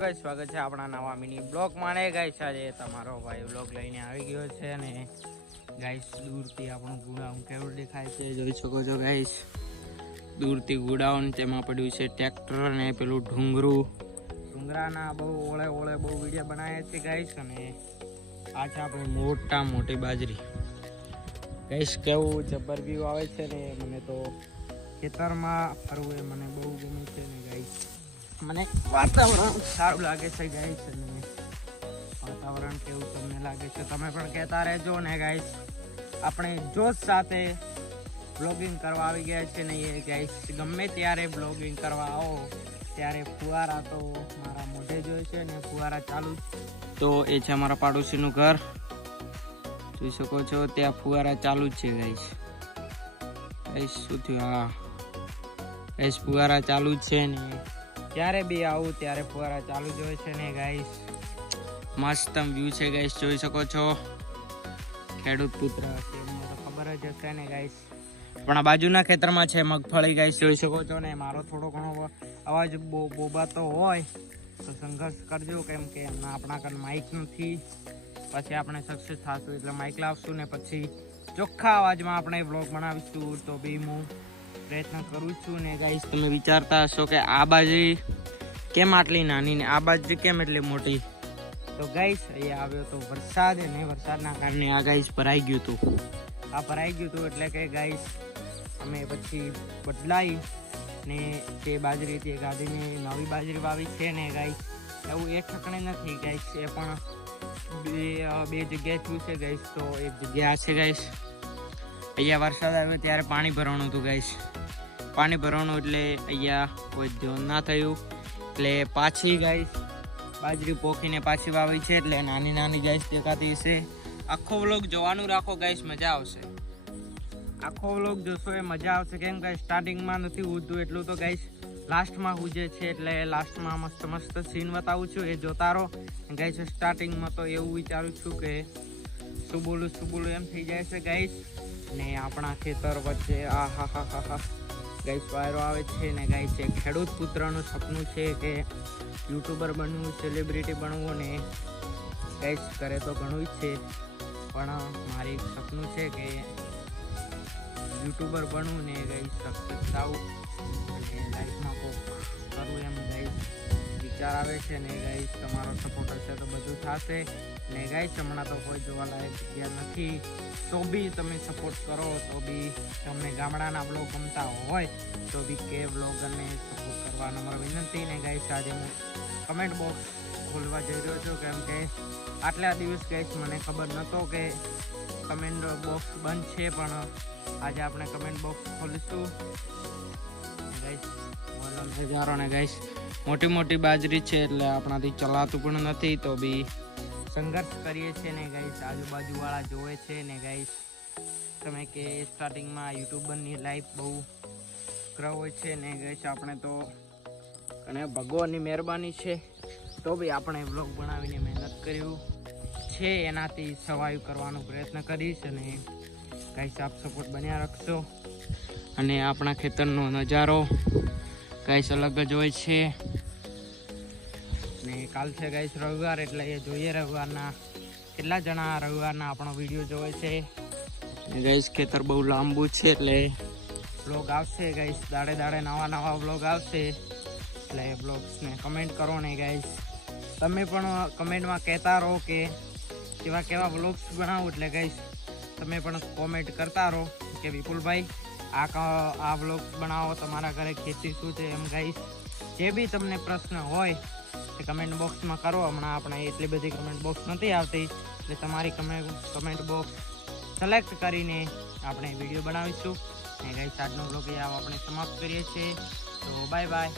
guys સ્વાગત છે આપણા નવા મિની બ્લોગ માં ને ગાઈસ આજે તમારો ભાઈ બ્લોગ લઈને આવી ગયો છે અને ગાઈસ દૂરથી આપણું ગોડાઉન કેવું દેખાય છે જોઈ શકો છો ગાઈસ દૂરથી ગોડાઉન તેમાં પડ્યું છે ટ્રેક્ટર ને પેલું ડુંગરાના બહુ ઓળે બહુ વિડીયો બનાવ્યા છે ગાઈસ અને આ છે આપણે મોટી બાજરી ગાઈસ કેવું જબર વ્યૂ આવે છે ને મને તો ખેતરમાં ફરવું એ મને બહુ ગમે છે ને ગાઈસ મને વાતાવરણ સારું લાગે છે ગાઈસ અને વાતાવરણ કેવું તમને લાગે છે તમે પણ કહેતા રહેજો ને ગાઈસ આપણે જોશ સાથે બ્લોગિંગ કરવા આવી ગયા છે ને એ ગાઈસ ગમે ત્યારે બ્લોગિંગ કરવા આવો ત્યારે ફુવારા તો મારા મોઢે જોઈએ છે ને ફુવારા ચાલુ તો એ છે અમારા પાડોશીનું ઘર જોઈ શકો છો ત્યાં ફુવારા ચાલુ જ છે ગાઈસ શું થયું હા ગાઈસ ફુવારા ચાલુ જ છે ને જ્યારે બી આવું ત્યારે ફુવારા ચાલુ જ હોય છે ને ગાઈસ મસ્ત વ્યૂ છે ગાઈસ જોઈ શકો છો ખેડૂત પુત્ર એમને તો ખબર જ હશે ને ગાઈસ પણ બાજુના ખેતરમાં છે મગફળી ગાઈસ જોઈ શકો છો ને મારો થોડો ઘણો અવાજ બોબાતો હોય તો સંઘર્ષ કરજો કેમ કે આપણા કાન માઇક નથી પછી આપણે સક્સેસ થશું એટલે માઇક લાવશું ને પછી ચોખ્ખા અવાજમાં આપણે બ્લોગ બનાવીશું તો બી હું પ્રયત્ન કરું છું ને ગાઈસ તમે વિચારતા હશો કે આ બાજરી કેમ આટલી નાની ને આ બાજરી કેમ એટલી મોટી તો ગાઈસ અહીંયા આવ્યો તો વરસાદ અને વરસાદના કારણે આ ગાઈસ ભરાઈ ગયું હતું એટલે કે ગાઈસ અમે પછી બદલાઈ ને તે બાજરીથી ગાદીની નવી બાજરી વાવી છે ને ગાઈસ એવું એક ઠકણે નથી ગાઈસ એ પણ બે જગ્યાએ થયું છે ગાઈસ તો એક જગ્યા છે ગાઈસ અહીંયા વરસાદ આવ્યો ત્યારે પાણી ભરવાનું હતું ગાઈસ પાણી ભરવાનું એટલે અહીંયા કોઈ ધ્યાન ના થયું એટલે પાછી ગાઈસ બાજરી પોખીને પાછી વાવી છે એટલે નાની ગાઈસ દેખાતી છે આખો વ્લોગ જોવાનું રાખો ગાઈસ મજા આવશે આખો વ્લોગ જોશો એ મજા આવશે કેમ કે સ્ટાર્ટિંગમાં નથી ઉડતું એટલું તો ગાઈસ લાસ્ટમાં ઉજે છે એટલે લાસ્ટમાં મસ્ત સીન બતાવું છું એ જોતા રહો ગાઈસ સ્ટાર્ટિંગમાં તો એવું વિચારું છું કે શું બોલું એમ થઈ જાય છે ગાઈસ ને આપણા ખેતર વચ્ચે હા ગાઈસ વાયરો આવે છે ને ગાઈસ એ ખેડૂત પુત્રનું સપનું છે કે યુટ્યુબર બનવું સેલિબ્રિટી બનવું ને ગાઈસ કરે તો ઘણું જ છે પણ મારી સપનું છે કે યુટ્યુબર બનવું ને ગાઈસ સક્સેસ થવું અને લાઈફમાં કોક કરવું એમ ગાઈસ વિચાર આવે છે ને ગાઈસ તમારો સપોર્ટ હશે તો બધું થશે ને ગાઈસ હમણાં તો કોઈ જોવાલાયક જગ્યા નથી તો બી તમે સપોર્ટ કરો તો બી તમને ગામડાના બ્લોગ ગમતા હોય તો બી કે બ્લોગરને સપોર્ટ કરવા નમ્ર વિનંતી ને ગાઈસ આજે હું કમેન્ટ બોક્સ ખોલવા જઈ રહ્યો છું કેમ કે આટલા દિવસ ગાઈસ મને ખબર નહોતો કે કમેન્ટ બોક્સ બંધ છે પણ આજે આપણે કમેન્ટ બોક્સ ખોલીશું ગાઈસ હજારો ને ગાઈસ મોટી બાજરી છે એટલે આપણાથી ચલાતું પણ નથી તો બી સંઘર્ષ કરીએ છીએ ને ગાઈસ આજુબાજુવાળા જોવે છે ને ગાઈસ તમે કે સ્ટાર્ટિંગમાં યુટ્યુબરની લાઈફ બહુ ગ્રહ હોય છે ને ગાઈસ આપણે તો અને ભગવાનની મહેરબાની છે તો બી આપણે બ્લોગ બનાવીને મહેનત કર્યું છે એનાથી સવાયું કરવાનો પ્રયત્ન કરીશ અને ગાઈસ આપ સપોર્ટ બન્યા રાખશો અને આપણા ખેતરનો નજારો ગાઈસ અલગ જ હોય છે ને કાલ છે ગાઈસ રવિવાર એટલે એ જોઈએ રવિવારના કેટલા જણા રવિવારના આપણો વિડીયો જોવે છે ને ગાઈસ ખેતર બહુ લાંબુ છે એટલે બ્લોગ આવશે ગાઈસ દાડે નવા બ્લોગ આવશે એટલે બ્લોગ્સને કમેન્ટ કરો ને ગાઈસ તમે પણ કમેન્ટમાં કહેતા રહો કે કેવા બ્લોગ્સ બનાવો એટલે ગાઈસ તમે પણ કોમેન્ટ કરતા રહો કે વિપુલભાઈ આ બ્લોગ બનાવો તમારા ઘરે ખેતી શું છે એમ ગાઈસ જે બી તમને પ્રશ્ન હોય એ કમેન્ટ બોક્સમાં કરો હમણાં આપણે એટલી બધી કમેન્ટ બોક્સ નથી આવતી એટલે તમારી કમેન્ટ બોક્સ સિલેક્ટ કરીને આપણે વિડીયો બનાવીશું અને ગાઈસ આજનો બ્લોગ આપણે સમાપ્ત કરીએ છીએ તો બાય